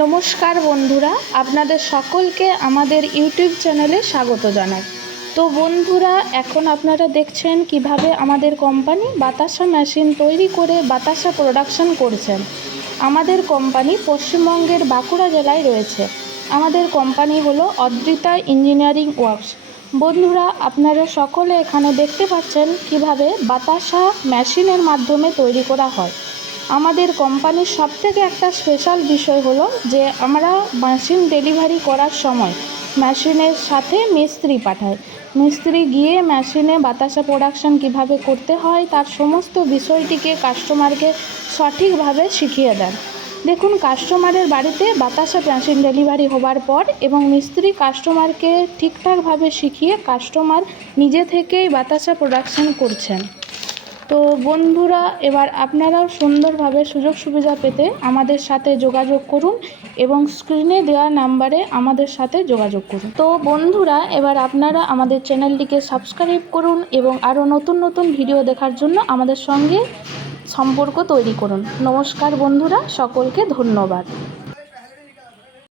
নমস্কার বন্ধুরা, আপনাদের সকলকে আমাদের ইউটিউব চ্যানেলে স্বাগত জানাই। তো বন্ধুরা, এখন আপনারা দেখছেন কিভাবে আমাদের কোম্পানি বাতাসা মেশিন তৈরি করে বাতাসা প্রোডাকশন করছেন। আমাদের কোম্পানি পশ্চিমবঙ্গের বাঁকুড়া জেলায় রয়েছে। আমাদের কোম্পানি হলো অদ্রিতা ইঞ্জিনিয়ারিং ওয়ার্কস। বন্ধুরা, আপনারা সকলে এখানে দেখতে পাচ্ছেন কিভাবে বাতাসা মেশিনের মাধ্যমে তৈরি করা হয়। আমাদের কোম্পানির সবথেকে একটা স্পেশাল বিষয় হলো যে আমরা মেশিন ডেলিভারি করার সময় মেশিনের সাথে মিস্ত্রি পাঠাই। মিস্ত্রি গিয়ে মেশিনে বাতাসা প্রোডাকশন কিভাবে করতে হয় তার সমস্ত বিষয়টিকে কাস্টমারকে সঠিকভাবে শিখিয়ে দেন। দেখুন, কাস্টমারের বাড়িতে বাতাসা মেশিন ডেলিভারি হবার পর এবং মিস্ত্রি কাস্টমারকে ঠিকঠাকভাবে শিখিয়ে কাস্টমার নিজে থেকেই বাতাসা প্রোডাকশন করছেন। তো বন্ধুরা, এবার আপনারাও সুন্দরভাবে সুযোগ সুবিধা পেতে আমাদের সাথে যোগাযোগ করুন এবং স্ক্রিনে দেওয়া নাম্বারে আমাদের সাথে যোগাযোগ করুন। তো বন্ধুরা, এবার আপনারা আমাদের চ্যানেলটিকে সাবস্ক্রাইব করুন এবং আরও নতুন নতুন ভিডিও দেখার জন্য আমাদের সঙ্গে সম্পর্ক তৈরি করুন। নমস্কার বন্ধুরা, সকলকে ধন্যবাদ।